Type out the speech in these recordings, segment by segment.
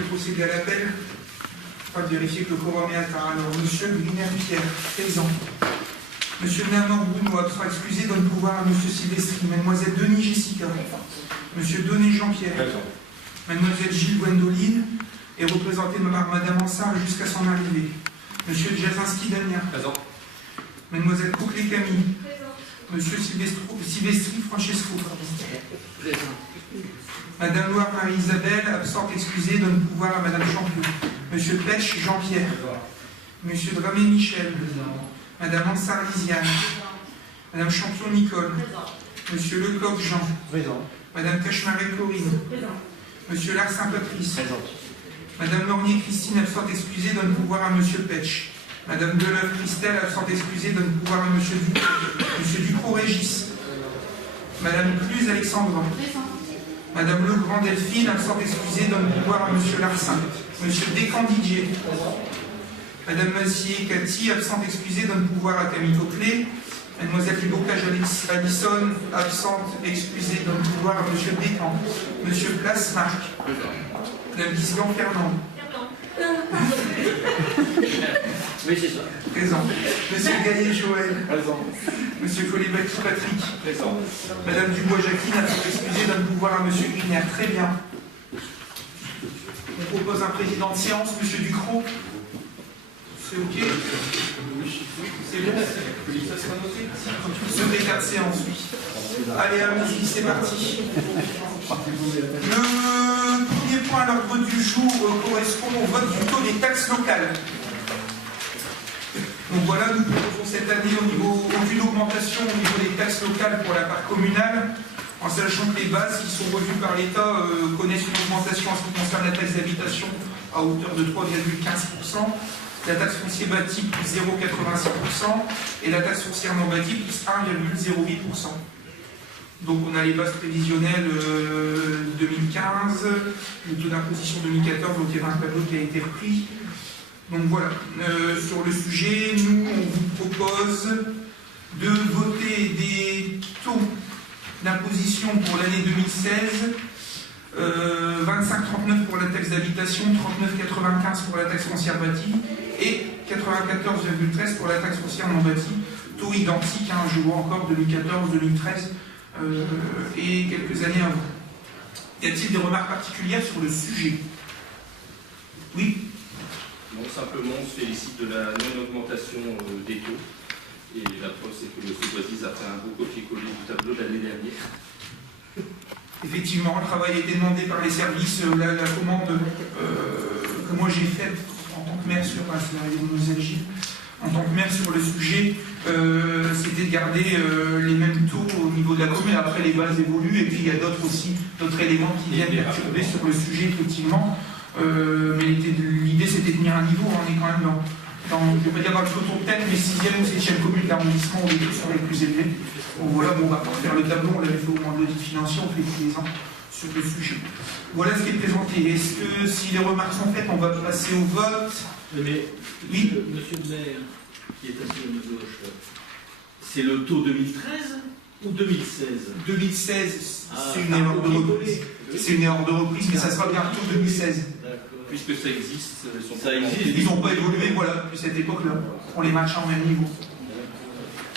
vais procéder à l'appel. Pas de vérifier que le quorum est atteint. Alors, monsieur Griner-Pierre, présent. Monsieur Namor Bruno, absent excusé, donne pouvoir à monsieur Silvestri. Mademoiselle Denis Jessica. Monsieur Donné Jean-Pierre. Mademoiselle Gilles Gwendoline est représentée par madame Ansard jusqu'à son arrivée. Monsieur Jasinski Damien. Présent. Mademoiselle Couclé Camille. Monsieur Silvestri Francesco. Madame Loire Marie-Isabelle, absente excusée, donne pouvoir à madame Champion. Monsieur Pêche Jean-Pierre. Monsieur Dramé Michel. Madame Ansard Lisiane. Madame Champion Nicole. Monsieur Lecoq Jean. Présent. Madame Cachemaret Corinne. Monsieur Larsin Patrice. Madame Lornier Christine, absente excusée, donne pouvoir à monsieur Pêche. Madame Deleuve Christelle, absente excusée, donne pouvoir à monsieur Ducrot. Monsieur Ducrot Régis. Madame Cluse Alexandra. Madame Legrand Delphine, absente excusée, donne pouvoir à monsieur Larsin. Monsieur Descamps Didier. Madame Massier Cathy, absente excusée, donne pouvoir à Camille Coquelet. Mademoiselle Dubocage Alison, absente excusée, donne pouvoir à monsieur Descamps. Monsieur Place Marc. Madame Guisgan Fernand. Oui, c'est ça. Présent. Monsieur Gaillet Joël. Présent. Monsieur Collet Patrick. Présent. Madame Dubois Jacqueline, absente excusée, donne pouvoir à monsieur Griner. Très bien. On propose un président de séance, monsieur Ducrot. C'est OK? C'est bon? Ça sera noté? Secrétaire de séance, oui. Allez, allons-y, c'est parti. Le premier point à l'ordre du jour correspond au vote du taux des taxes locales. Donc voilà, nous proposons cette année, au vu d'augmentation au niveau des taxes locales pour la part communale, en sachant que les bases qui sont revues par l'État connaissent une augmentation en ce qui concerne la taxe d'habitation à hauteur de 3,15%, la taxe foncière bâtie plus 0,86% et la taxe foncière non bâtie plus 1,08%. Donc on a les bases prévisionnelles 2015, le taux d'imposition 2014, donc il y a un tableau qui a été repris. Donc voilà, sur le sujet, nous on vous propose de voter des taux d'imposition pour l'année 2016, 25,39 pour la taxe d'habitation, 39,95 pour la taxe foncière bâtie et 94,13 pour la taxe foncière non bâtie. Taux identique, hein, je vois encore 2014, 2013 et quelques années avant. Y a-t-il des remarques particulières sur le sujet? Oui. Non, simplement, on se félicite de la non-augmentation des taux. Et la preuve, c'est que le Sotoisise a fait un beau copier-coller du tableau de l'année dernière. Effectivement, le travail a été demandé par les services. La commande que moi j'ai faite en tant que maire sur en tant que maire sur le sujet, c'était de garder les mêmes taux au niveau de la commune. Après, les bases évoluent et puis il y a d'autres éléments qui viennent perturber sur le sujet, effectivement. Mais l'idée, c'était de tenir un niveau. On est quand même je ne vais pas dire dans le peloton de tête, mais 6e ou 7e commune d'arrondissement où les taux sont les plus élevés. Donc voilà, on va pas refaire le tableau, on l'avait fait au moment de l'audit financier, on fait tous les ans sur le sujet. Voilà ce qui est présenté. Est-ce que si les remarques sont faites, on va passer au vote? Mais, oui. Monsieur le maire, qui est assis à ma gauche, c'est le taux 2013 ou 2016? 2016, c'est une erreur de reprise. C'est une erreur de reprise, mais ça sera bien le taux 2016. Puisque ça existe, ils n'ont pas évolué, voilà, depuis cette époque-là. On les match en même niveau.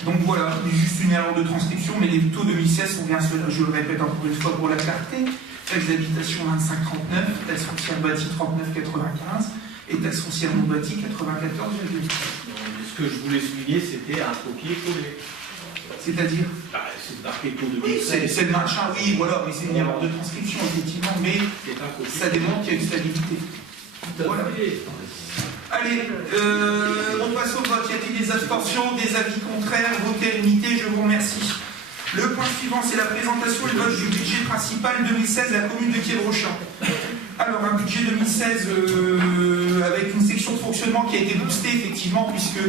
Donc voilà, juste une erreur de transcription, mais les taux 2016 sont bien ceux-là. Je le répète encore une fois pour la clarté. Taxe d'habitation 25,39, taxe foncière bâtie 39,95 et taxe foncière non bâtie 94,8. Ce que je voulais souligner, c'était un copier-coller. C'est-à-dire c'est marqué taux 2016. Oui, c'est le machin, oui, voilà, mais c'est une erreur de transcription, effectivement, mais ça démontre qu'il y a une stabilité. Voilà. Allez, on passe au vote. Y a-t-il des abstentions, des avis contraires, votés à l'unité? Je vous remercie. Le point suivant, c'est la présentation et le vote du budget principal 2016 de la commune de Quiévrochamp. Alors, un budget 2016 avec une section de fonctionnement qui a été boostée, effectivement, puisque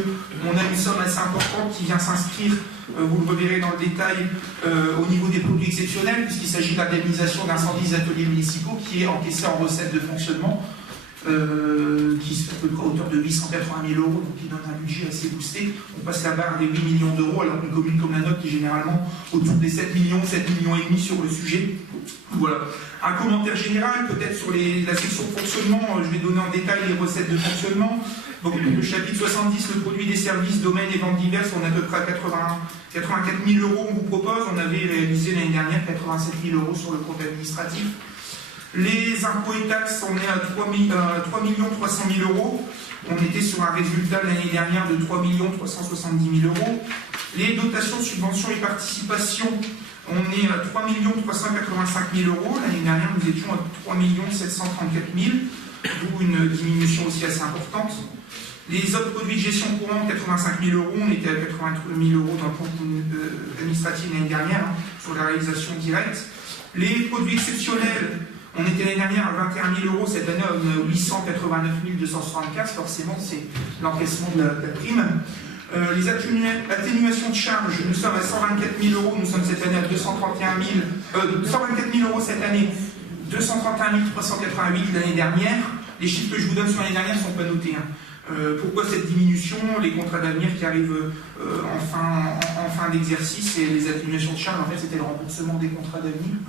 on a une somme assez importante qui vient s'inscrire, vous le reverrez dans le détail, au niveau des produits exceptionnels, puisqu'il s'agit de l'indemnisation d'incendie des ateliers municipaux qui est encaissée en recettes de fonctionnement. qui se fait à peu près à hauteur de 880 000 euros, donc qui donne un budget assez boosté. On passe la barre des 8 millions d'euros, alors qu'une commune comme la nôtre qui est généralement autour des 7 millions et demi sur le sujet. Voilà. Un commentaire général, peut-être sur la section fonctionnement, je vais donner en détail les recettes de fonctionnement. Donc le chapitre 70, le produit des services, domaines et ventes diverses, on est à peu près à 84 000 euros, on vous propose. On avait réalisé l'année dernière 87 000 euros sur le compte administratif. Les impôts et taxes, on est à 3 300 000 euros. On était sur un résultat l'année dernière de 3 370 000 euros. Les dotations, subventions et participations, on est à 3 385 000 euros. L'année dernière, nous étions à 3 734 000, d'où une diminution aussi assez importante. Les autres produits de gestion courante, 85 000 euros. On était à 83 000 euros dans le compte administratif l'année dernière, sur la réalisation directe. Les produits exceptionnels, on était l'année dernière à 21 000 euros, cette année on est à 889 275, forcément c'est l'encaissement de la prime. Les atténuations de charges, nous sommes à 124 000 euros, nous sommes cette année à 124 000 euros cette année, 231 388 l'année dernière. Les chiffres que je vous donne sur l'année dernière ne sont pas notés. Pourquoi cette diminution? Les contrats d'avenir qui arrivent en fin d'exercice et les atténuations de charges, en fait c'était le remboursement des contrats d'avenir.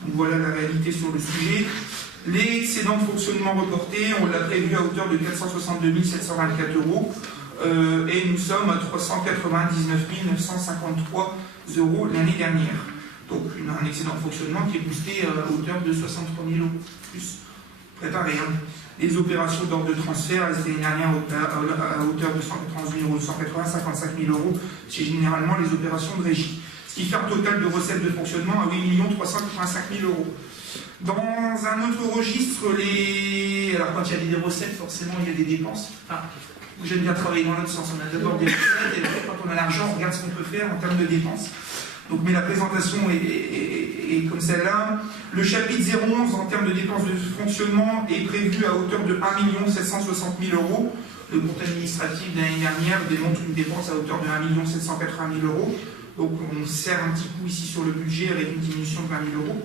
Donc voilà la réalité sur le sujet. Les excédents de fonctionnement reportés, on l'a prévu à hauteur de 462 724 euros et nous sommes à 399 953 euros l'année dernière. Donc un excédent de fonctionnement qui est boosté à hauteur de 63 000 euros, plus préparé. Les opérations d'ordre de transfert, l'année dernière à hauteur de 191 000 euros, 180, 55 000 euros, c'est généralement les opérations de régie. Ce qui fait un total de recettes de fonctionnement à 8 385 000 euros. Dans un autre registre, alors quand il y a des recettes, forcément il y a des dépenses. J'aime bien travailler dans l'autre sens. On a d'abord des recettes et après, quand on a l'argent, on regarde ce qu'on peut faire en termes de dépenses. Donc, mais la présentation est comme celle-là. Le chapitre 011 en termes de dépenses de fonctionnement est prévu à hauteur de 1 760 000 euros. Le compte administratif de l'année dernière démontre une dépense à hauteur de 1 780 000 euros. Donc on serre un petit coup ici sur le budget avec une diminution de 20 000 euros.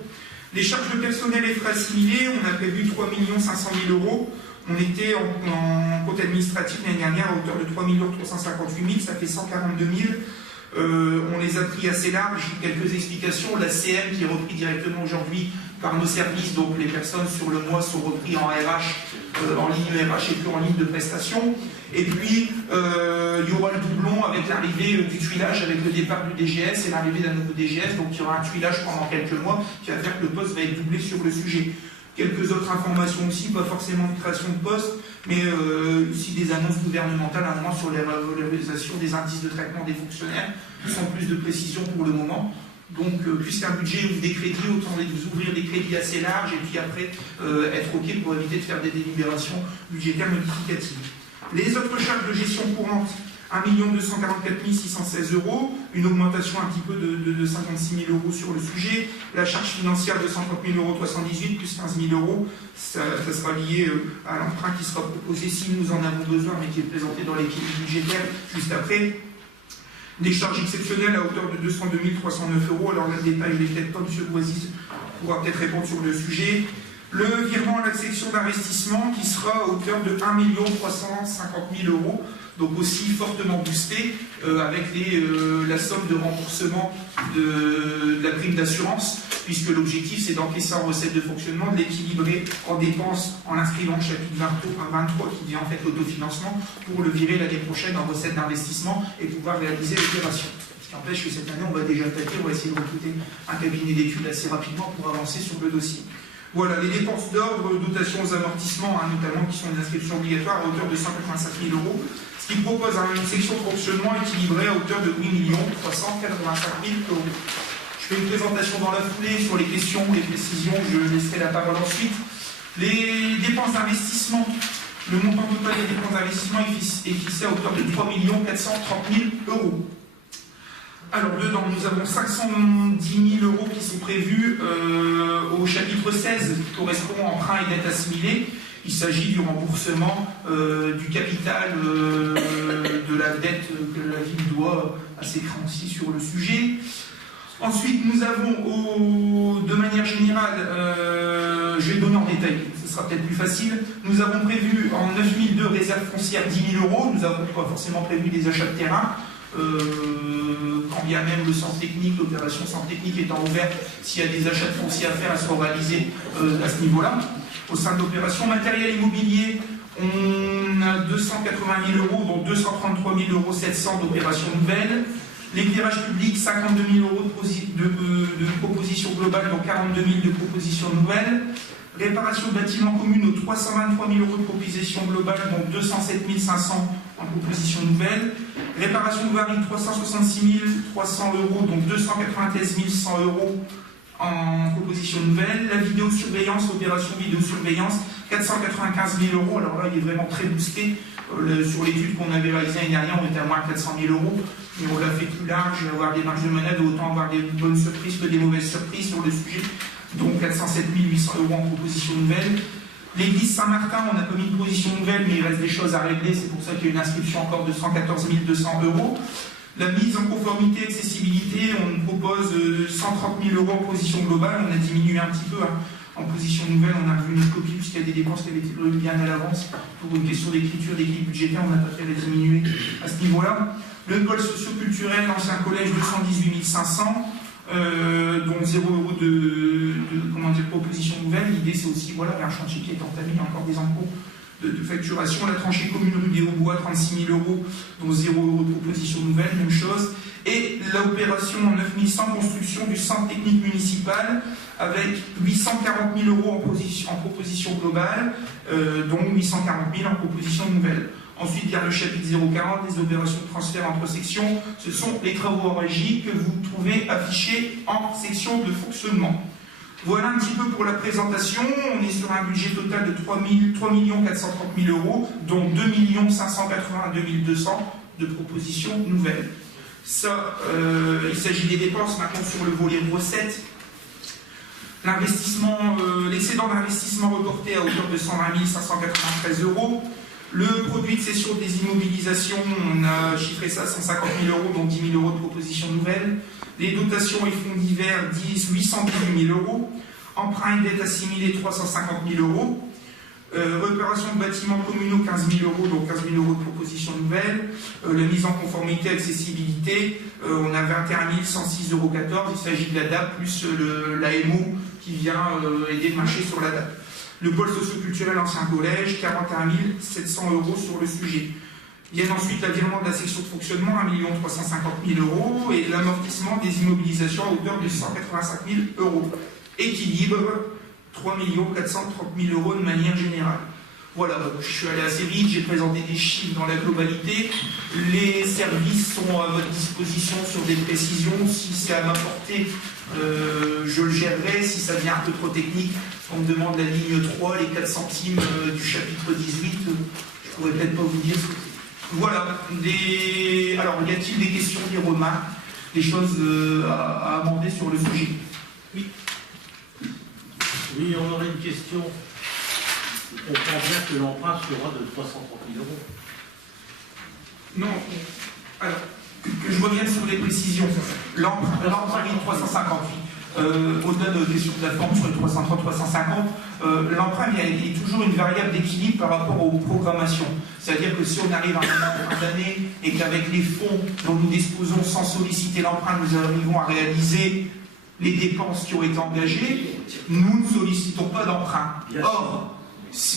Les charges de personnel et frais assimilés, on a prévu 3 500 000 euros. On était en compte administratif l'année dernière à hauteur de 3 358 000, ça fait 142 000. On les a pris assez larges, quelques explications. La CM qui est repris directement aujourd'hui par nos services, donc les personnes sur le mois sont repris en RH, en ligne RH et plus en ligne de prestation. Et puis il y aura le doublon avec l'arrivée du tuilage, avec le départ du DGS et l'arrivée d'un nouveau DGS. Donc il y aura un tuilage pendant quelques mois qui va faire que le poste va être doublé sur le sujet. Quelques autres informations aussi, pas forcément de création de poste, mais aussi des annonces gouvernementales à un moment sur la valorisation des indices de traitement des fonctionnaires, sans plus de précision pour le moment. Donc, puisqu'un budget ouvre des crédits, autant ouvrir des crédits assez larges et puis après être OK pour éviter de faire des délibérations budgétaires modificatives. Les autres charges de gestion courante, 1 244 616 euros, une augmentation un petit peu de 56 000 euros sur le sujet. La charge financière de 130 000 euros 318 plus 15 000 euros, ça sera lié à l'emprunt qui sera proposé si nous en avons besoin, mais qui est présenté dans l'équilibre budgétaire juste après. Des charges exceptionnelles à hauteur de 202 309 euros. Alors le détail, il n'est peut-être pas, M. Boisy pourra peut-être répondre sur le sujet. Le virement à la section d'investissement qui sera à hauteur de 1 350 000 euros, donc aussi fortement boosté avec la somme de remboursement de la prime d'assurance, puisque l'objectif c'est d'encaisser en recette de fonctionnement, de l'équilibrer en dépenses en l'inscrivant au chapitre 23 qui dit en fait l'autofinancement, pour le virer l'année prochaine en recette d'investissement et pouvoir réaliser l'opération. Ce qui empêche que cette année on va déjà attaquer, on va essayer de recruter un cabinet d'études assez rapidement pour avancer sur le dossier. Voilà, les dépenses d'ordre, dotations aux amortissements, notamment qui sont des inscriptions obligatoires à hauteur de 185 000 euros, ce qui propose une section de fonctionnement équilibrée à hauteur de 8 385 000 euros. Je fais une présentation dans la foulée sur les questions, les précisions, je laisserai la parole ensuite. Les dépenses d'investissement, le montant total des dépenses d'investissement est fixé à hauteur de 3 430 000 euros. Alors dedans, nous avons 510 000 euros qui sont prévus au chapitre 16, qui correspond à emprunt et dette assimilée. Il s'agit du remboursement du capital de la dette que la ville doit à ses créanciers sur le sujet. Ensuite, nous avons, de manière générale, je vais le donner en détail, ce sera peut-être plus facile. Nous avons prévu en 9002 réserve foncière 10 000 €. Nous n'avons pas forcément prévu des achats de terrain. Quand bien même le centre technique, l'opération centre technique étant ouverte, s'il y a des achats de foncier à faire, elles seront réalisées à ce niveau-là. Au sein de l'opération matériel immobilier, on a 280 000 €, dont 233 700 € d'opérations nouvelles. L'éclairage public, 52 000 € de propositions globales, dont 42 000 de propositions nouvelles. Réparation de bâtiments communaux, 323 000 € de propositions globales, dont 207 500 en propositions nouvelles. Réparation de voirie, 366 300 €, dont 293 100 € en propositions nouvelles. La vidéosurveillance, opération vidéosurveillance, 495 000 €. Alors là, il est vraiment très boosté. Sur l'étude qu'on avait réalisée l'année dernière, on était à moins de 400 000 €. Mais on l'a fait plus large, avoir des marges de manœuvre, autant avoir des bonnes surprises que des mauvaises surprises sur le sujet. Donc 407 800 € en proposition nouvelle. L'église Saint-Martin, on a commis une proposition nouvelle, mais il reste des choses à régler, c'est pour ça qu'il y a une inscription encore de 114 200 €. La mise en conformité, accessibilité, on propose 130 000 € en position globale, on a diminué un petit peu. En position nouvelle, on a revu une copie puisqu'il y a des dépenses qui avaient été prévues bien à l'avance. Pour une question d'écriture, d'équilibre budgétaire, on n'a pas fait les diminuer à ce niveau-là. Le pôle socio-culturel, l'ancien collège, 218 500, dont 0 € de proposition nouvelle. L'idée, c'est aussi, voilà, un chantier qui est entamé, il y a encore des encours de facturation. La tranchée commune rue des Hauts-Bois, 36 000 €, dont 0 € de proposition nouvelle, même chose. Et l'opération 9100, construction du centre technique municipal, avec 840 000 € en proposition globale, dont 840 000 en proposition nouvelle. Ensuite, il y a le chapitre 040, les opérations de transfert entre sections. Ce sont les travaux en régie que vous trouvez affichés en section de fonctionnement. Voilà un petit peu pour la présentation. On est sur un budget total de 3 430 000 €, dont 2 582 200 de propositions nouvelles. Ça, il s'agit des dépenses. Maintenant, sur le volet recettes, l'investissement, l'excédent d'investissement reporté à hauteur de 120 593 €. Le produit de cession des immobilisations, on a chiffré ça à 150 000 €, dont 10 000 € de propositions nouvelles. Les dotations et fonds divers, 818 000 €. Emprunt et dette assimilée, 350 000 €. Réparation de bâtiments communaux, 15 000 €, dont 15 000 € de propositions nouvelles. La mise en conformité, accessibilité, on a 21 106,14 €. Il s'agit de la DAP plus l'AMO qui vient aider le marché sur la DAP. Le pôle socio-culturel ancien collège, 41 700 € sur le sujet. Viennent ensuite l'avirement de la section de fonctionnement, 1 350 000 € et l'amortissement des immobilisations à hauteur de 185 000 €. Équilibre, 3 430 000 € de manière générale. Voilà, je suis allé assez vite, j'ai présenté des chiffres dans la globalité. Les services sont à votre disposition sur des précisions. Si c'est à ma portée, je le gérerai. Si ça devient un peu trop technique, on me demande la ligne 3, les 4 centimes du chapitre 18, je ne pourrais peut-être pas vous dire ce que c'est. Voilà. Alors, y a-t-il des questions, des remarques, des choses à amender sur le sujet? Oui. Oui, on aurait une question. On comprend bien que l'emprunt sera de 330 000 €. Non. Alors, que je revienne sur les précisions. L'emprunt est de 358. Au-delà de la question de la forme sur les 330-350, l'emprunt est toujours une variable d'équilibre par rapport aux programmations. C'est-à-dire que si on arrive à un fin d'année et qu'avec les fonds dont nous disposons sans solliciter l'emprunt, nous arrivons à réaliser les dépenses qui ont été engagées, nous ne sollicitons pas d'emprunt. Or,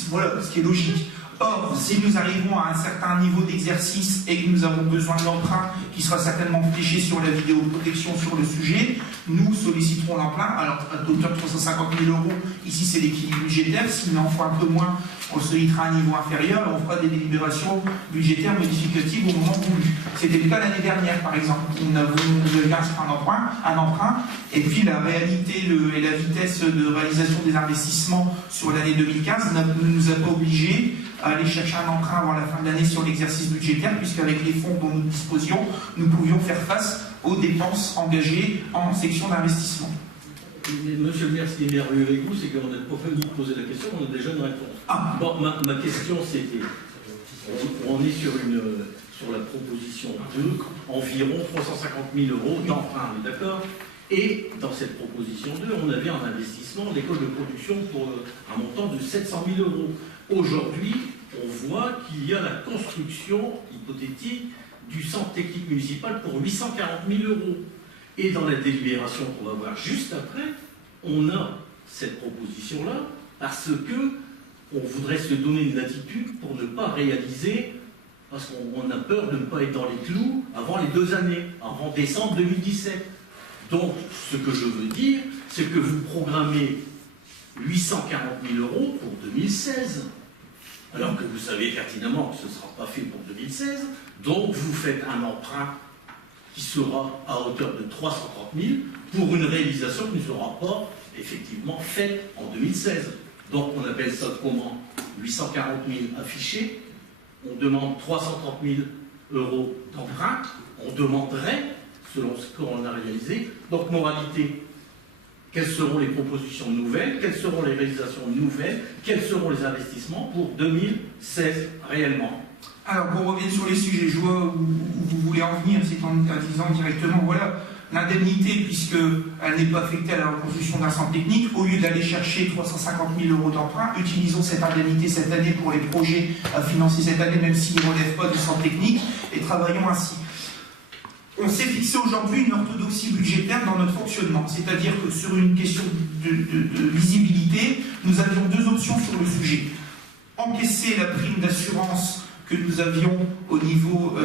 voilà ce qui est logique. Or, si nous arrivons à un certain niveau d'exercice et que nous avons besoin de l'emprunt qui sera certainement fléché sur la vidéoprotection sur le sujet, nous solliciterons l'emprunt. Alors, à hauteur de 350 000 €, ici c'est l'équilibre budgétaire. S'il en faut un peu moins, on le sollicitera à un niveau inférieur et on fera des délibérations budgétaires modificatives au moment voulu. C'était le cas l'année dernière, par exemple. On avait inscrit un emprunt, et puis la réalité et la vitesse de réalisation des investissements sur l'année 2015 ne nous a pas obligés à aller chercher un emprunt avant la fin de l'année sur l'exercice budgétaire, puisqu'avec les fonds dont nous disposions, nous pouvions faire face aux dépenses engagées en section d'investissement. Monsieur le maire, ce qui est merveilleux avec vous, c'est qu'on n'a pas fini de poser la question, on a déjà une réponse. Ah. Bon, ma question, c'était, on est sur la proposition 2, environ 350 000 € d'emprunt, d'accord? Et dans cette proposition 2, on avait un investissement d'école de production pour un montant de 700 000 €. Aujourd'hui, on voit qu'il y a la construction hypothétique du centre technique municipal pour 840 000 €. Et dans la délibération qu'on va voir juste après, on a cette proposition-là parce que on voudrait se donner une latitude pour ne pas réaliser, parce qu'on a peur de ne pas être dans les clous avant les 2 années, avant décembre 2017. Donc, ce que je veux dire, c'est que vous programmez 840 000 € pour 2016, alors que vous savez pertinemment que ce ne sera pas fait pour 2016, donc vous faites un emprunt qui sera à hauteur de 330 000 pour une réalisation qui ne sera pas effectivement faite en 2016. Donc on appelle ça comment? 840 000 affichés, on demande 330 000 € d'emprunt, on demanderait, selon ce qu'on a réalisé, donc moralité, quelles seront les propositions nouvelles, quelles seront les réalisations nouvelles, quels seront les investissements pour 2016 réellement. Alors, qu'on revienne sur les sujets, je vois où vous voulez en venir, c'est en disant directement, voilà, l'indemnité, puisqu'elle n'est pas affectée à la reconstruction d'un centre technique, au lieu d'aller chercher 350 000 € d'emprunt, utilisons cette indemnité cette année pour les projets à financer cette année, même s'ils ne relèvent pas du centre technique, et travaillons ainsi. On s'est fixé aujourd'hui une orthodoxie budgétaire dans notre fonctionnement, c'est-à-dire que sur une question de visibilité, nous avions 2 options sur le sujet. Encaisser la prime d'assurance que nous avions au niveau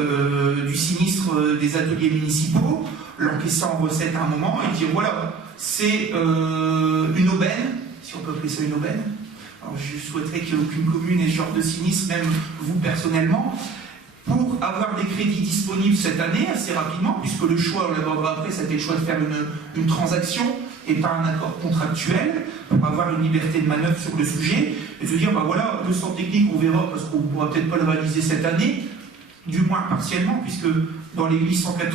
du sinistre des ateliers municipaux, l'encaisser en recette à un moment et dire voilà, c'est une aubaine, si on peut appeler ça une aubaine. Alors je souhaiterais qu'il n'y ait aucune commune ait ce genre de sinistre, même vous personnellement, pour avoir des crédits disponibles cette année assez rapidement, puisque le choix, on l'abordera après, c'était le choix de faire une transaction et pas un accord contractuel, pour avoir une liberté de manœuvre sur le sujet, et se dire, ben voilà, le centre technique, on verra, parce qu'on ne pourra peut-être pas le réaliser cette année, du moins partiellement, puisque dans les 840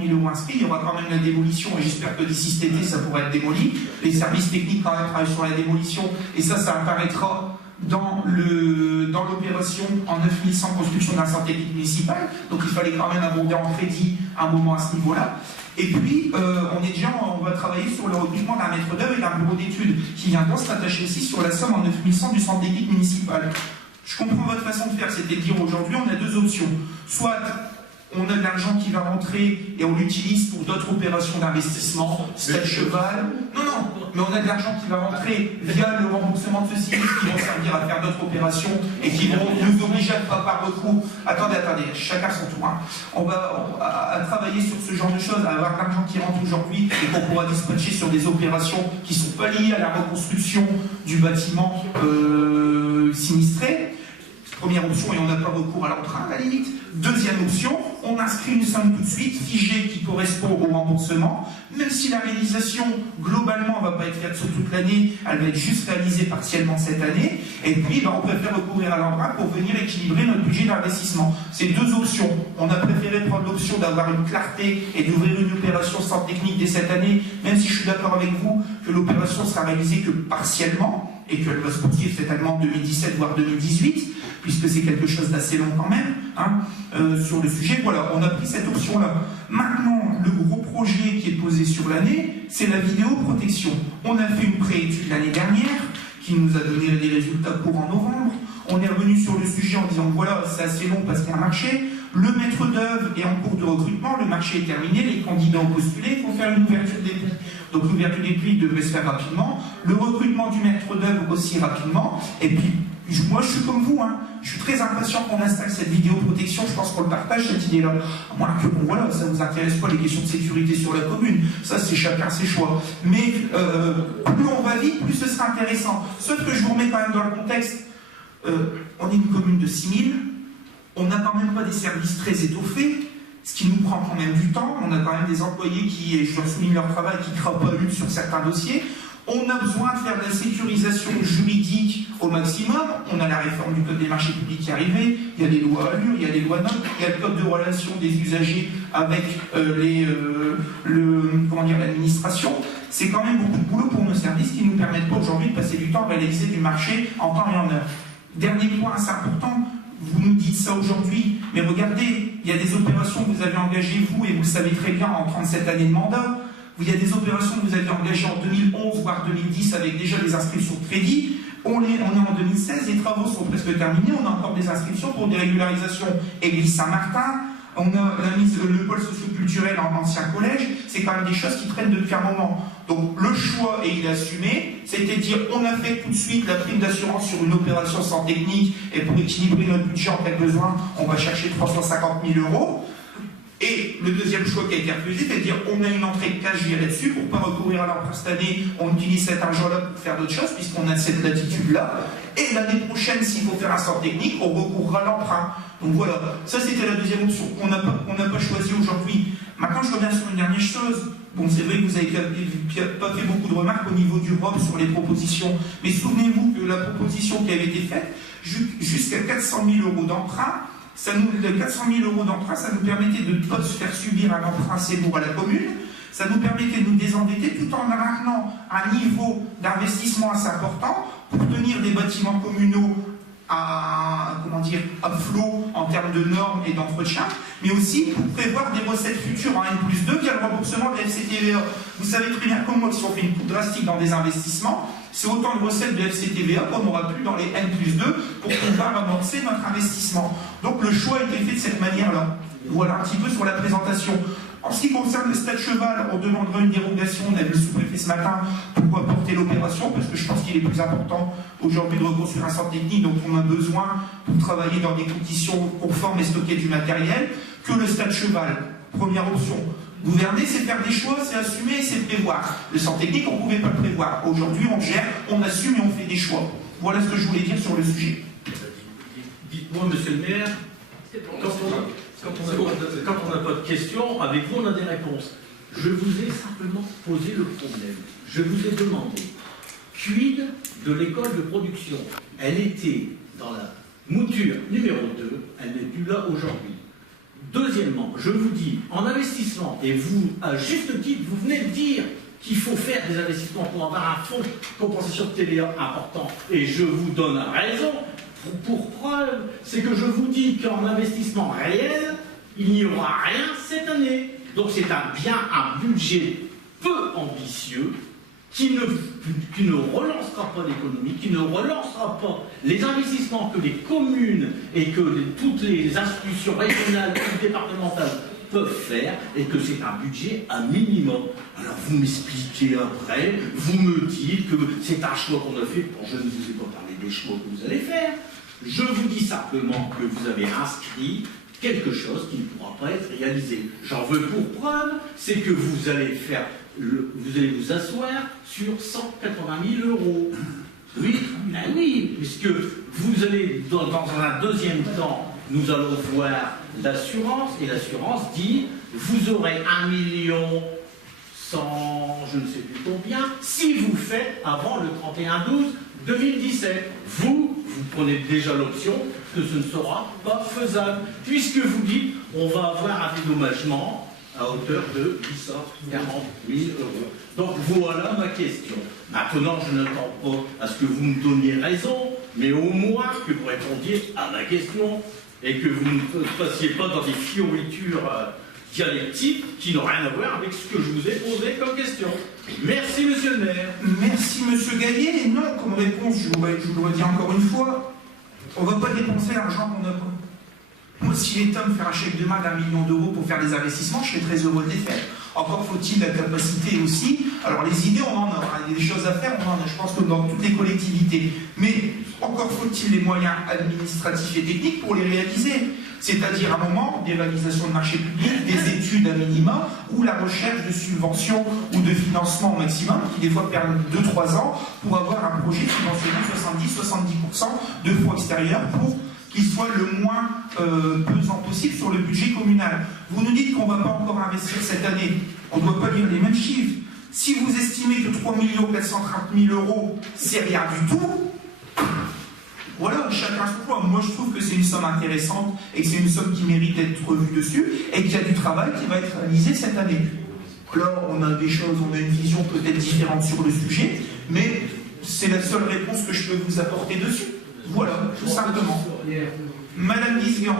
000 € inscrits, il y aura quand même la démolition, et j'espère que d'ici cet été, ça pourra être démoli. Les services techniques quand même travaillent sur la démolition, et ça apparaîtra dans l'opération en 9100 construction d'un centre technique municipal, donc il fallait quand même abonder en crédit un moment à ce niveau-là. Et puis, on va travailler sur le recrutement d'un maître d'œuvre et d'un bureau d'études qui viendront se rattacher aussi sur la somme en 9100 du centre technique municipal. Je comprends votre façon de faire, c'est de dire aujourd'hui on a 2 options. Soit on a de l'argent qui va rentrer et on l'utilise pour d'autres opérations d'investissement, stade cheval. Non, mais on a de l'argent qui va rentrer via le remboursement de ce sinistre qui vont servir à faire d'autres opérations et qui vont nous obliger à pas par recours. Attendez, chacun son tour. Hein. On va à travailler sur ce genre de choses, à avoir de l'argent qui rentre aujourd'hui et qu'on pourra dispatcher sur des opérations qui ne sont pas liées à la reconstruction du bâtiment sinistré. Première option, et on n'a pas recours à l'emprunt à la limite. Deuxième option, on inscrit une somme tout de suite, figée, qui correspond au remboursement, même si la réalisation, globalement, ne va pas être faite sur toute l'année, elle va être juste réalisée partiellement cette année, et puis on préfère recourir à l'emprunt pour venir équilibrer notre budget d'investissement. C'est 2 options. On a préféré prendre l'option d'avoir une clarté et d'ouvrir une opération sans technique dès cette année, même si je suis d'accord avec vous que l'opération sera réalisée que partiellement, et qu'elle va se poursuivre certainement en 2017, voire 2018, puisque c'est quelque chose d'assez long quand même, hein, sur le sujet. Voilà, on a pris cette option-là. Maintenant, le gros projet qui est posé sur l'année, c'est la vidéoprotection. On a fait une préétude l'année dernière, qui nous a donné des résultats courant novembre. On est revenu sur le sujet en disant, voilà, c'est assez long parce qu'il y a un marché. Le maître d'œuvre est en cours de recrutement, le marché est terminé, les candidats ont postulé, il faut faire une ouverture des prix. Donc l'ouverture des prix devrait se faire rapidement, le recrutement du maître d'œuvre aussi rapidement, et puis moi je suis comme vous, hein. Je suis très impatient qu'on installe cette vidéoprotection, je pense qu'on le partage cette idée-là. À moins que bon voilà, ça ne vous intéresse pas les questions de sécurité sur la commune, ça c'est chacun ses choix. Mais plus on va vite, plus ce sera intéressant. Sauf que je vous remets quand même dans le contexte, on est une commune de 6000, on n'a quand même pas des services très étoffés, ce qui nous prend quand même du temps. On a quand même des employés qui, et je leur souligne leur travail, qui crapahutent sur certains dossiers. On a besoin de faire de la sécurisation juridique au maximum. On a la réforme du Code des marchés publics qui est arrivée. Il y a des lois allures, il y a des lois NOC, il y a le Code de relation des usagers avec l'administration. C'est quand même beaucoup de boulot pour nos services qui ne nous permettent pas aujourd'hui de passer du temps à réaliser du marché en temps et en heure. Dernier point, c'est important. Vous nous dites ça aujourd'hui, mais regardez, il y a des opérations que vous avez engagées, vous, et vous le savez très bien, en 37 années de mandat. où il y a des opérations que vous avez engagées en 2011, voire 2010, avec déjà des inscriptions de crédit. On est en 2016, les travaux sont presque terminés, on a encore des inscriptions pour des régularisations Église Saint-Martin, on a la mise, le pôle socio-culturel en ancien collège, c'est quand même des choses qui traînent depuis un moment. Donc le choix, et il est assumé, c'était de dire on a fait tout de suite la prime d'assurance sur une opération sans technique, et pour équilibrer notre budget en cas de besoin, on va chercher 350 000 €. Et le deuxième choix qui a été refusé, c'est de dire on a une entrée de cash là-dessus, pour ne pas recourir à l'emprunt cette année, on utilise cet argent-là pour faire d'autres choses, puisqu'on a cette latitude-là. Et l'année prochaine, s'il faut faire un sort technique, on recourra à l'emprunt. Donc voilà, ça c'était la deuxième option qu'on n'a pas choisie aujourd'hui. Maintenant, je reviens sur une dernière chose. Bon, c'est vrai que vous n'avez pas fait beaucoup de remarques au niveau du ROP sur les propositions, mais souvenez-vous que la proposition qui avait été faite, jusqu'à 400 000 € d'emprunt, 400 000 € d'emprunt, ça nous permettait de ne pas se faire subir un emprunt assez lourd à la commune, ça nous permettait de nous désendetter tout en maintenant un niveau d'investissement assez important pour tenir des bâtiments communaux à flot en termes de normes et d'entretien, mais aussi pour prévoir des recettes futures en N+2 via le remboursement de la FCTVA. Vous savez très bien comme moi que si on fait une coupe drastique dans des investissements, c'est autant de recettes de FCTVA qu'on n'aura plus dans les N+2 pour pouvoir amorcer notre investissement. Donc le choix a été fait de cette manière-là. Voilà un petit peu sur la présentation. En ce qui concerne le stade cheval, on demandera une dérogation, on a vu le sous-préfet ce matin, pour apporter l'opération, parce que je pense qu'il est plus important aujourd'hui de reconstruire un centre technique, donc on a besoin pour travailler dans des conditions conformes et stocker du matériel, que le stade cheval. Première option. Gouverner, c'est faire des choix, c'est assumer, c'est prévoir. Le centre technique, on ne pouvait pas le prévoir. Aujourd'hui, on gère, on assume et on fait des choix. Voilà ce que je voulais dire sur le sujet. Dites-moi, monsieur le maire, quand on n'a pas de questions, avec vous, on a des réponses. Je vous ai simplement posé le problème. Je vous ai demandé, quid de l'école de production? Elle était dans la mouture numéro 2, elle n'est plus là aujourd'hui. Deuxièmement, je vous dis, en investissement, et vous, à juste titre, vous venez de dire qu'il faut faire des investissements pour avoir un fonds de compensation de TVA important, et je vous donne raison. Pour preuve, c'est que je vous dis qu'en investissement réel, il n'y aura rien cette année. Donc c'est bien un budget peu ambitieux qui ne relancera pas l'économie, qui ne relancera pas les investissements que les communes et que toutes les institutions régionales ou départementales peuvent faire, et que c'est un budget à minimum. Alors vous m'expliquez après, vous me dites que c'est un choix qu'on a fait. Bon, je ne vous ai pas parlé des choix que vous allez faire. Je vous dis simplement que vous avez inscrit quelque chose qui ne pourra pas être réalisé. J'en veux pour preuve, c'est que vous allez vous asseoir sur 180 000 €. Oui, ben oui, puisque vous allez, dans un deuxième temps, nous allons voir l'assurance, et l'assurance dit, vous aurez 1 100 000, je ne sais plus combien, si vous faites avant le 31/12/2017. Vous prenez déjà l'option que ce ne sera pas faisable, puisque vous dites, on va avoir un dédommagement à hauteur de 840 000 €. Donc voilà ma question. Maintenant, je n'attends pas à ce que vous me donniez raison, mais au moins que vous répondiez à ma question et que vous ne passiez pas dans des fioritures dialectiques qui n'ont rien à voir avec ce que je vous ai posé comme question. Merci, monsieur le maire. Merci, monsieur Gaillet. Et non, comme réponse, je vous le redis encore une fois, on ne va pas dépenser l'argent qu'on n'a pas. Moi, si l'État me fait un chèque de main d'1 million € pour faire des investissements, je serais très heureux de les faire. Encore faut-il la capacité aussi. Alors, les idées, on en a. Il y a des choses à faire, on en a, je pense, comme dans toutes les collectivités. Mais encore faut-il les moyens administratifs et techniques pour les réaliser. C'est-à-dire, à un moment, des réalisations de marché public, des études à minima, ou la recherche de subventions ou de financement au maximum, qui des fois perdent 2-3 ans, pour avoir un projet subventionné 70% de fonds extérieurs pour qu'il soit le moins pesant possible sur le budget communal. Vous nous dites qu'on ne va pas encore investir cette année. On ne doit pas lire les mêmes chiffres. Si vous estimez que 3 430 000 €, c'est rien du tout, voilà, chacun son choix. Moi, je trouve que c'est une somme intéressante et que c'est une somme qui mérite d'être revue dessus et qu'il y a du travail qui va être réalisé cette année. Alors, on a des choses, on a une vision peut-être différente sur le sujet, mais c'est la seule réponse que je peux vous apporter dessus. Voilà, tout simplement. Madame Guisguan.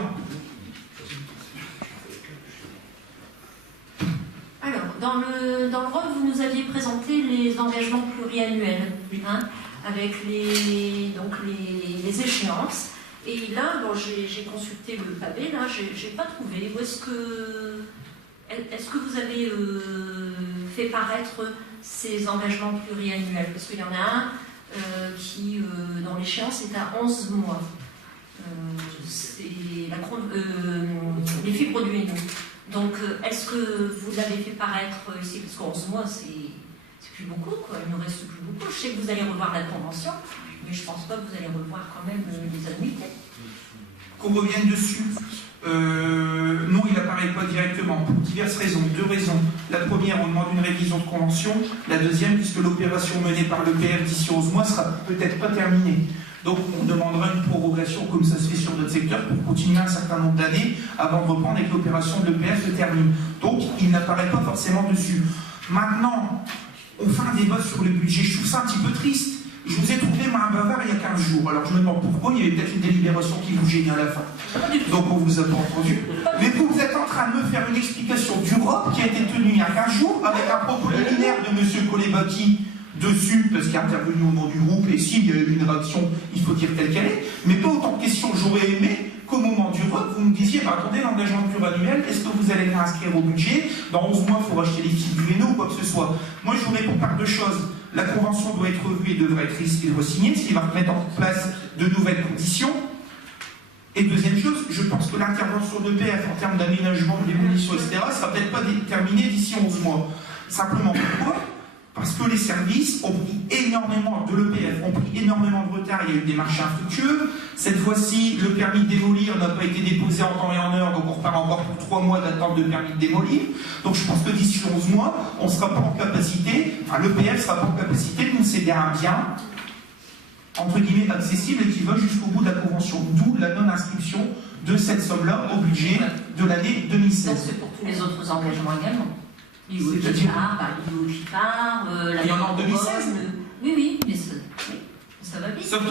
Alors, dans le ROB, vous nous aviez présenté les engagements pluriannuels, hein, avec les échéances. Et là, bon, j'ai consulté le pavé, là, j'ai pas trouvé. Est-ce que vous avez fait paraître ces engagements pluriannuels? Parce qu'il y en a un qui, dans l'échéance, est à 11 mois. C'est les fibres du Hainaut. Donc, est-ce que vous l'avez fait paraître ici? Parce qu'en 11 mois, c'est plus beaucoup, quoi. Il ne reste plus beaucoup. Je sais que vous allez revoir la convention, mais je ne pense pas que vous allez revoir quand même les annuités. Qu'on revienne dessus. Non, il n'apparaît pas directement, pour diverses raisons. Deux raisons. La première, on demande une révision de convention. La deuxième, puisque l'opération menée par l'EPF d'ici 11 mois sera peut-être pas terminée. Donc on demandera une prorogation, comme ça se fait sur notre secteur, pour continuer un certain nombre d'années avant de reprendre et que l'opération de l'EPF se termine. Donc il n'apparaît pas forcément dessus. Maintenant, on fait un débat sur le budget. Je trouve ça un petit peu triste. Je vous ai trouvé un bavard il y a 15 jours. Alors je me demande pourquoi, il y avait peut-être une délibération qui vous gênait à la fin. Donc on vous a pas entendu. Mais vous êtes en train de me faire une explication du ROP qui a été tenue il y a 15 jours avec un propos liminaire de M. Kolebaki dessus, parce qu'il est intervenu au nom du groupe, et s'il y a eu une réaction, il faut dire telle qu'elle est, mais pas autant de questions. J'aurais aimé qu'au moment du vote, vous me disiez, attendez, l'engagement pluriannuel, est-ce que vous allez l'inscrire au budget? Dans 11 mois, il faut racheter les fils du Hainaut ou quoi que ce soit. Moi, je vous réponds par deux choses. La convention doit être revue et devrait être re-signée, ce qui va mettre en place de nouvelles conditions. Et deuxième chose, je pense que l'intervention de l'EPF en termes d'aménagement, de démolition, etc., ne sera peut-être pas terminée d'ici 11 mois. Simplement pourquoi? Parce que les services ont pris énormément, de l'EPF, ont pris énormément de retard, il y a eu des marchés infructueux. Cette fois-ci, le permis de démolir n'a pas été déposé en temps et en heure, donc on repart encore pour 3 mois d'attente de permis de démolir. Donc je pense que d'ici 11 mois, on ne sera pas en capacité, l'EPF ne sera pas en capacité de nous céder un bien, entre guillemets, accessible et qui va jusqu'au bout de la convention. D'où la non-inscription de cette somme-là au budget de l'année 2016. C'est pour tous les autres engagements également. Il y en a en 2016. Oui, mais ça va vite. Sauf que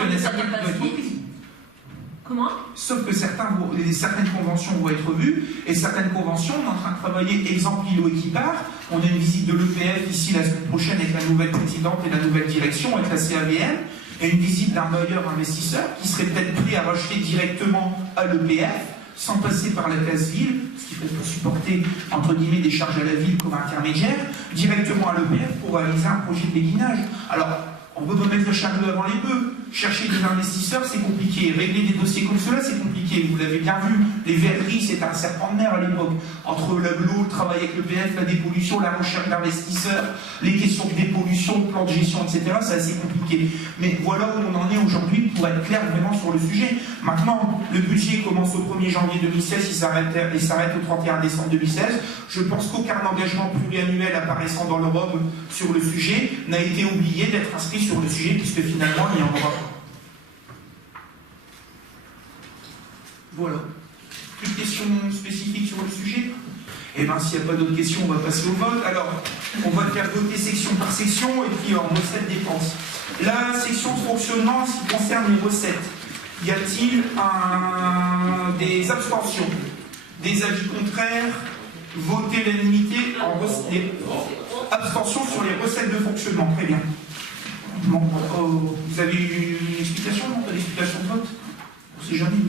Comment? Sauf que certaines conventions vont être revues, et certaines conventions, on est en train de travailler, exemple Lilo Équipart, on a une visite de l'EPF ici la semaine prochaine avec la nouvelle présidente et la nouvelle direction, avec la CAVM, et une visite d'un bailleur investisseur qui serait peut-être prêt à racheter directement à l'EPF, sans passer par la case ville, ce qui fait pour supporter, entre guillemets, des charges à la ville comme intermédiaire, directement à l'EPF pour réaliser un projet de béguinage. Alors, on peut pas mettre le chariot avant les bœufs. Chercher des investisseurs, c'est compliqué. Régler des dossiers comme cela, c'est compliqué. Vous l'avez bien vu, les verreries, c'était un serpent de mer à l'époque. Entre l'aglo, le travail avec l'EPF, la dépollution, la recherche d'investisseurs, les questions de dépollution, de plan de gestion, etc., c'est assez compliqué. Mais voilà où on en est aujourd'hui pour être clair vraiment sur le sujet. Maintenant, le budget commence au 1er janvier 2016, il s'arrête au 31 décembre 2016. Je pense qu'aucun engagement pluriannuel apparaissant dans l'Europe sur le sujet n'a été oublié d'être inscrit sur le sujet, puisque finalement, il y en aura. Voilà. Plus de questions spécifiques sur le sujet? Eh bien, s'il n'y a pas d'autres questions, on va passer au vote. Alors, on va faire voter section par section et puis en recettes dépenses. La section de fonctionnement, ce qui concerne les recettes, y a-t-il des abstentions? Des avis contraires? Voter l'unanimité en abstention sur les recettes de fonctionnement. Très bien. Bon, vous avez eu une explication, non? Pas d'explication de vote? On ne sait jamais.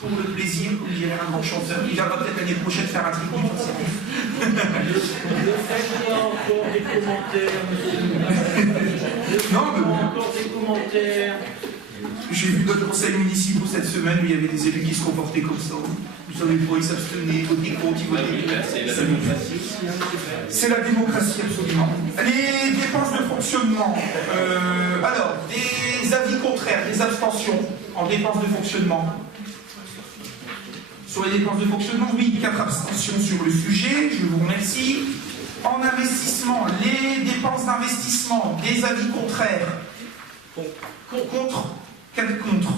Pour le plaisir, comme dirait un grand chanteur, il viendra peut-être l'année prochaine faire un tribut. Encore des commentaires, Non, mais encore des commentaires. j'ai vu d'autres conseils municipaux cette semaine où il y avait des élus qui se comportaient comme ça. Vous savez pas, ils s'abstenaient, votaient contre, ils votaient. C'est la démocratie. C'est la démocratie, absolument. Les dépenses de fonctionnement. Alors, des avis contraires, des abstentions en dépenses de fonctionnement. Sur les dépenses de fonctionnement, oui, 4 abstentions sur le sujet, je vous remercie. En investissement, les dépenses d'investissement, des avis contraires. Contre, 4 contre.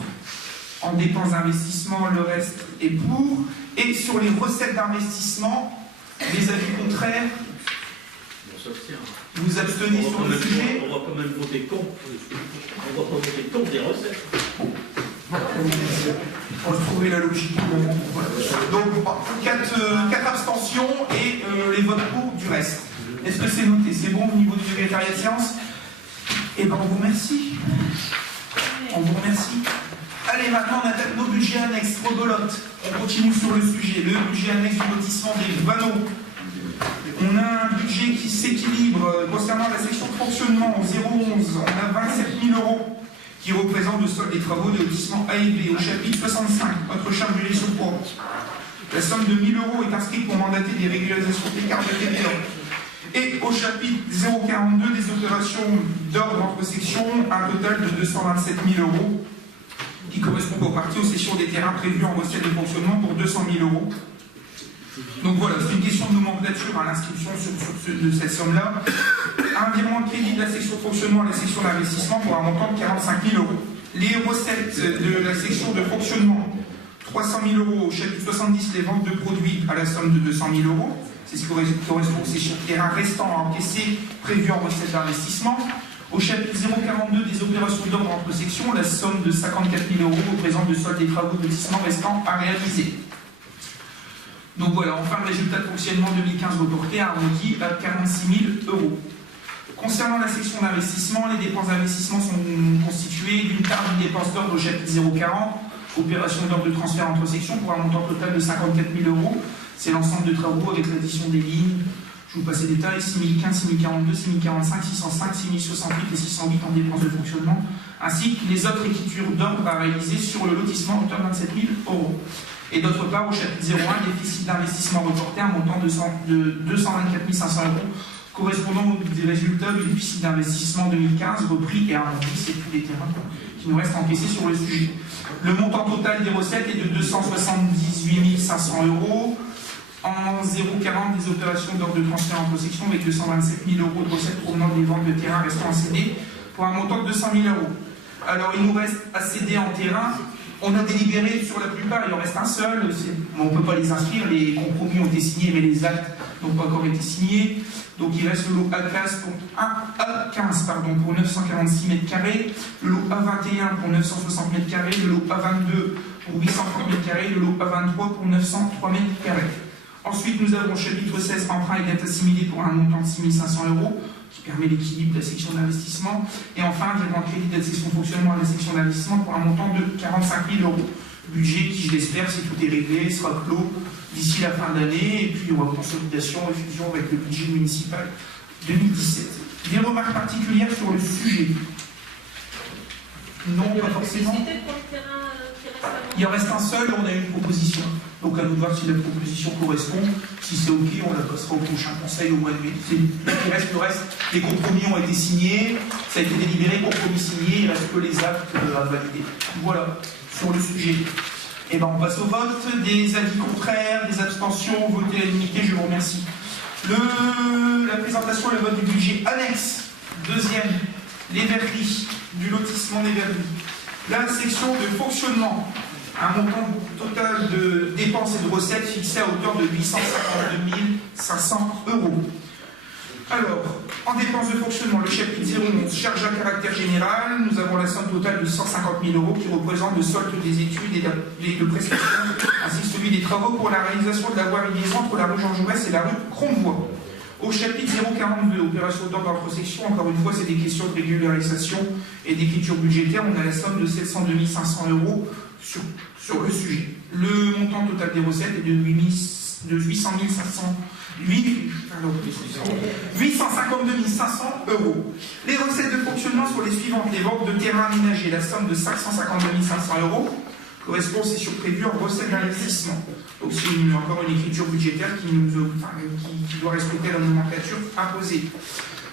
En dépenses d'investissement, le reste est pour. Et sur les recettes d'investissement, les avis contraires. Vous abstenez sur le sujet. On va quand même voter contre. On va pas voter contre des recettes. On se trouver la logique. Voilà. Donc, 4 abstentions et les votes pour du reste. Est-ce que c'est noté? C'est bon au niveau du secrétariat de séance? Eh bien, on vous remercie. On vous remercie. Allez, maintenant, on attaque nos budgets annexes. Rebelote. On continue sur le sujet. Le budget annexe du lotissement des Vanneaux. On a un budget qui s'équilibre concernant la section de fonctionnement au 011. On a 27 000 € qui représentent le solde des travaux de lotissement A et B. Au chapitre 65, notre charge de gestion courante. La somme de 1 000 € est inscrite pour mandater des régularisations d'écart de territoire. Et au chapitre 042 des opérations d'ordre entre sections, un total de 227 000 € qui correspond aux parties aux cessions des terrains prévues en recette de fonctionnement pour 200 000 €. Donc voilà, c'est une question de nomenclature à l'inscription de cette somme-là. Un virement de crédit de la section de fonctionnement à la section d'investissement pour un montant de 45 000 €. Les recettes de la section de fonctionnement, 300 000 € au chapitre 70, les ventes de produits à la somme de 200 000 €. C'est ce qui correspond aux sessions de terrain restants à encaisser prévues en recettes d'investissement. Au chapitre 042 des opérations d'ordre entre sections, la somme de 54 000 € représente le solde des travaux de lotissement restants à réaliser. Donc voilà, enfin le résultat de fonctionnement 2015 reporté arrondi à 46 000 €. Concernant la section d'investissement, les dépenses d'investissement sont constituées d'une part d'une dépense d'ordre au chapitre 040, opération d'ordre de transfert entre sections pour un montant total de 54 000 €. C'est l'ensemble de travaux avec l'addition des lignes. Je vous passe les détails, 6015, 6042, 6045, 605, 6068 et 608 en dépenses de fonctionnement, ainsi que les autres écritures d'ordre à réaliser sur le lotissement à hauteur de 27 000 €. Et d'autre part, au chapitre 01, déficit d'investissement reporté, un montant de 224 500 € correspondant des résultats du déficit d'investissement 2015 repris et arrondi, c'est tous les terrains qui nous restent encaissés sur le sujet. Le montant total des recettes est de 278 500 € en 040 des opérations d'ordre de transfert entre sections avec 227 000 € de recettes provenant des ventes de terrain restant à céder pour un montant de 200 000 €. Alors il nous reste à céder en terrain. On a délibéré sur la plupart, il en reste un seul, on ne peut pas les inscrire, les compromis ont été signés, mais les actes n'ont pas encore été signés. Donc il reste le lot A15 pour 946 m², le lot A21 pour 960 m², le lot A22 pour 830 m², le lot A23 pour 903 m². Ensuite, nous avons chapitre 16, emprunt et dette assimilée pour un montant de 6 500 €, qui permet l'équilibre de la section d'investissement. Et enfin, virement de crédit de la section de fonctionnement à la section d'investissement pour un montant de 45 000 €. Budget qui, je l'espère, si tout est réglé, sera clos d'ici la fin d'année. Et puis, il y aura consolidation et fusion avec le budget municipal 2017. Des remarques particulières sur le sujet? Non, pas forcément. Il en reste un seul et on a une proposition. Donc à nous de voir si la proposition correspond. Si c'est OK, on la passera au prochain conseil au mois de mai. Le reste, les compromis ont été signés, ça a été délibéré, compromis signé, il ne reste que les actes à valider. Voilà, sur le sujet. Et bien on passe au vote. Des avis contraires, des abstentions, voté à l'unité, je vous remercie. La présentation et le vote du budget annexe. Deuxième, les verreries, du lotissement des verreries. La section de fonctionnement, un montant total de dépenses et de recettes fixé à hauteur de 852 500 €. Alors, en dépenses de fonctionnement, le chapitre 011, charge à caractère général, nous avons la somme totale de 150 000 € qui représente le solde des études et de prestations, ainsi que celui des travaux pour la réalisation de la voie liaison entre la rue Jean Jaurès et la rue Cronvoy. Au chapitre 042, opération d'ordre entre sections, encore une fois, c'est des questions de régularisation et d'écriture budgétaire. On a la somme de 702 500 € sur le sujet. Le montant total des recettes est de 852 500 €. Les recettes de fonctionnement sont les suivantes. Les ventes de terrains aménagés, la somme de 552 500 € correspond aux sessions prévues en recettes d'investissement. Donc c'est encore une écriture budgétaire qui doit respecter la nomenclature imposée.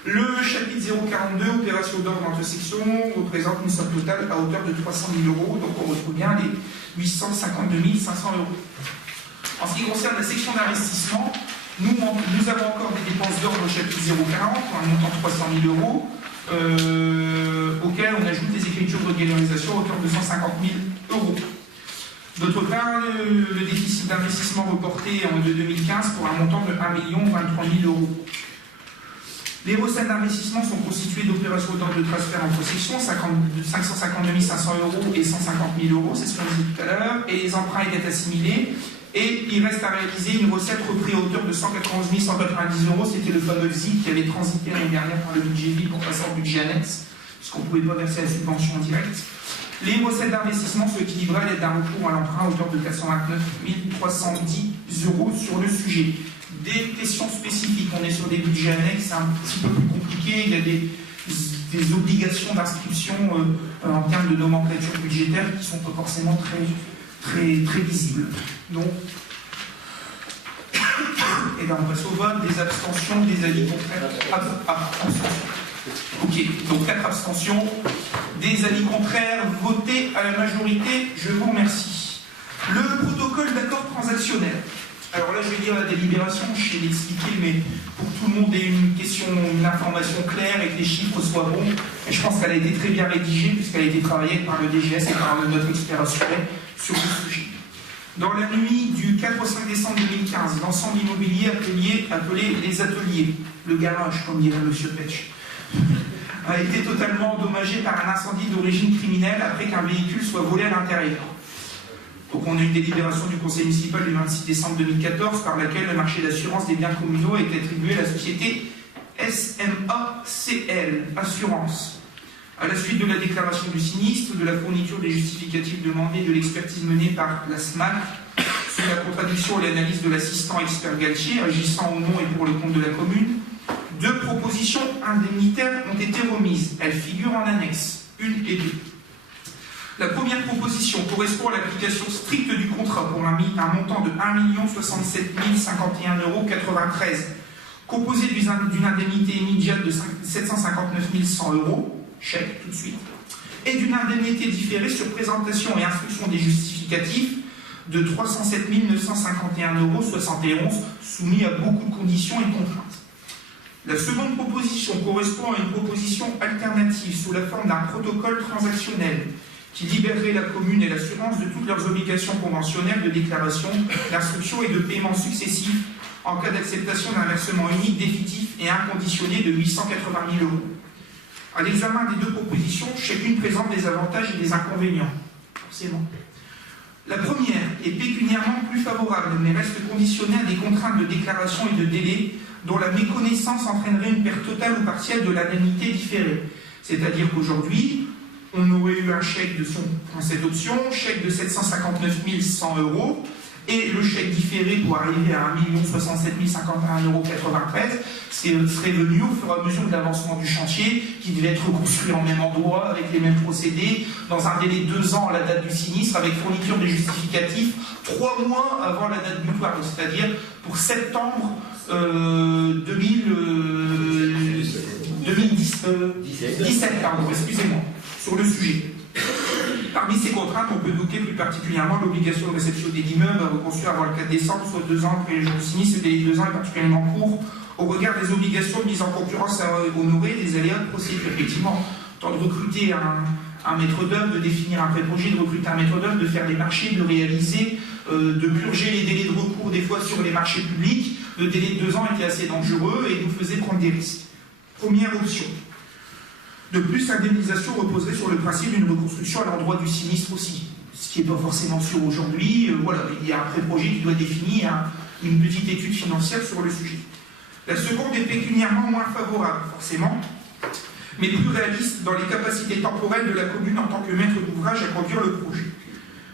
Le chapitre 042, opération d'ordre entre sections, représente une somme totale à hauteur de 300 000 €, donc on retrouve bien les 852 500 €. En ce qui concerne la section d'investissement, nous avons encore des dépenses d'ordre au chapitre 040 pour un montant de 300 000 € auquel on ajoute les écritures de régularisation à hauteur de 150 000 €. D'autre part, le déficit d'investissement reporté en 2015 pour un montant de 1 023 000 €. Les recettes d'investissement sont constituées d'opérations d'ordre de transfert entre sections, 552 500 € et 150 000 €, c'est ce qu'on disait tout à l'heure, et les emprunts et dettes assimilés. Et il reste à réaliser une recette reprise à hauteur de 191 190 €, c'était le fameux ZIC qui avait transité l'année dernière par le budget ville pour passer en budget annexe, puisqu'on ne pouvait pas verser la subvention en direct. Les recettes d'investissement sont équilibrées à l'aide d'un recours à l'emprunt à hauteur de 429 310 € sur le sujet. Des questions spécifiques, on est sur des budgets annexes, c'est un petit peu plus compliqué, il y a des obligations d'inscription en termes de nomenclature budgétaire qui ne sont pas forcément très visibles. Donc, et là on passe au vote, des abstentions, des avis contraires. Abstention. Ok, donc 4 abstentions, des avis contraires, votés à la majorité, je vous remercie. Le protocole d'accord transactionnel. Alors là, je vais dire la délibération, je vais l'expliquer, mais pour que tout le monde ait une information claire et que les chiffres soient bons, et je pense qu'elle a été très bien rédigée, puisqu'elle a été travaillée par le DGS et par notre expert assuré sur le sujet. Dans la nuit du 4 au 5 décembre 2015, l'ensemble immobilier appelé les ateliers, le garage, comme dirait M. Petch, a été totalement endommagé par un incendie d'origine criminelle après qu'un véhicule soit volé à l'intérieur. Donc on a une délibération du conseil municipal du 26 décembre 2014 par laquelle le marché d'assurance des biens communaux a été attribué à la société SMACL Assurance. À la suite de la déclaration du sinistre, de la fourniture des justificatifs demandés, de l'expertise menée par la SMAC, sous la contradiction et l'analyse de l'assistant expert Galtier, agissant au nom et pour le compte de la commune, 2 propositions indemnitaires ont été remises. Elles figurent en annexe, 1 et 2. La première proposition correspond à l'application stricte du contrat pour un montant de 1 067 051,93 €, composé d'une indemnité immédiate de 759 100 €, chèque tout de suite, et d'une indemnité différée sur présentation et instruction des justificatifs de 307 951,71 €, soumis à beaucoup de conditions et contraintes. La seconde proposition correspond à une proposition alternative sous la forme d'un protocole transactionnel qui libérerait la commune et l'assurance de toutes leurs obligations conventionnelles de déclaration, d'instruction et de paiement successifs en cas d'acceptation d'un versement unique, définitif et inconditionné de 880 000 €. À l'examen des 2 propositions, chacune présente des avantages et des inconvénients, forcément. La première est pécuniairement plus favorable, mais reste conditionnée à des contraintes de déclaration et de délai dont la méconnaissance entraînerait une perte totale ou partielle de l'indemnité différée. C'est-à-dire qu'aujourd'hui, on aurait eu un chèque dans cette option, chèque de 759 100 €, et le chèque différé pour arriver à 1 067 051,93 €, serait venu au fur et à mesure de l'avancement du chantier, qui devait être reconstruit en même endroit, avec les mêmes procédés, dans un délai de 2 ans à la date du sinistre, avec fourniture des justificatifs 3 mois avant la date butoir, c'est-à-dire pour septembre 2017, excusez-moi, sur le sujet. Parmi ces contraintes, on peut évoquer plus particulièrement l'obligation de réception des immeubles reconstruits avant le 4 décembre, soit 2 ans après les jours du sinistre. Ce délai de 2 ans est particulièrement court au regard des obligations de mise en concurrence à honorer, des aléas de procédure. Effectivement, temps de recruter un maître d'œuvre, de définir un pré-projet, de recruter un maître d'œuvre, de faire des marchés, de réaliser, de purger les délais de recours des fois sur les marchés publics. Le délai de 2 ans était assez dangereux et nous faisait prendre des risques. Première option. De plus, l'indemnisation reposerait sur le principe d'une reconstruction à l'endroit du sinistre aussi, ce qui n'est pas forcément sûr aujourd'hui. Voilà, il y a un pré-projet qui doit définir une petite étude financière sur le sujet. La seconde est pécuniairement moins favorable, forcément, mais plus réaliste dans les capacités temporelles de la commune en tant que maître d'ouvrage à conduire le projet.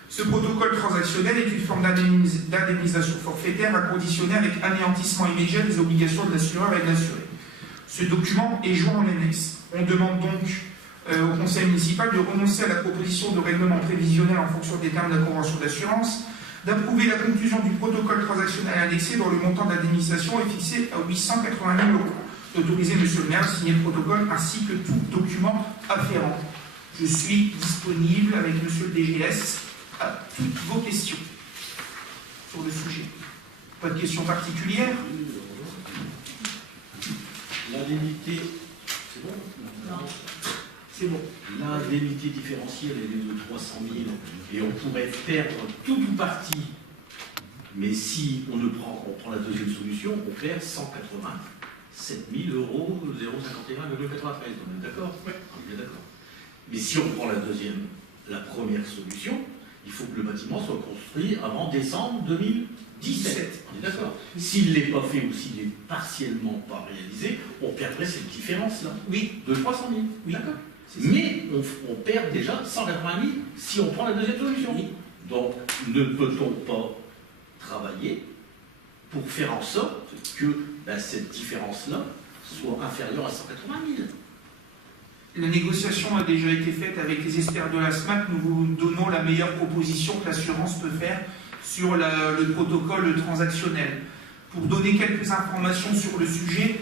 Ce protocole transactionnel est une forme d'indemnisation forfaitaire inconditionnée avec anéantissement immédiat des obligations de l'assureur et de l'assuré. Ce document est joint en annexe. On demande donc au conseil municipal de renoncer à la proposition de règlement prévisionnel en fonction des termes de la convention d'assurance, d'approuver la conclusion du protocole transactionnel indexé dont le montant d'indemnisation est fixé à 880 000 €, d'autoriser M. le maire à signer le protocole ainsi que tout document afférent. Je suis disponible avec M. le DGS à toutes vos questions sur le sujet. Pas de questions particulières? L'indemnité, c'est bon? Non. C'est bon. L'indemnité différentielle, elle est de 300 000 et on pourrait perdre tout ou partie. Mais si on prend la deuxième solution, on perd 180 7 000 euros, 0,51,93. On est d'accord? Ouais. On est d'accord. Mais si on prend la première solution, il faut que le bâtiment soit construit avant décembre 2017. On est d'accord. S'il n'est pas fait ou s'il n'est partiellement pas réalisé, on perdrait cette différence-là. Oui, De 300 000. oui. D'accord. C'est ça. Mais on perd déjà 180 000 si on prend la deuxième solution. Oui. Donc, ne peut-on pas travailler pour faire en sorte que cette différence-là soit inférieure à 180 000? La négociation a déjà été faite avec les experts de la SMAC. Nous vous donnons la meilleure proposition que l'assurance peut faire sur le protocole transactionnel. Pour donner quelques informations sur le sujet,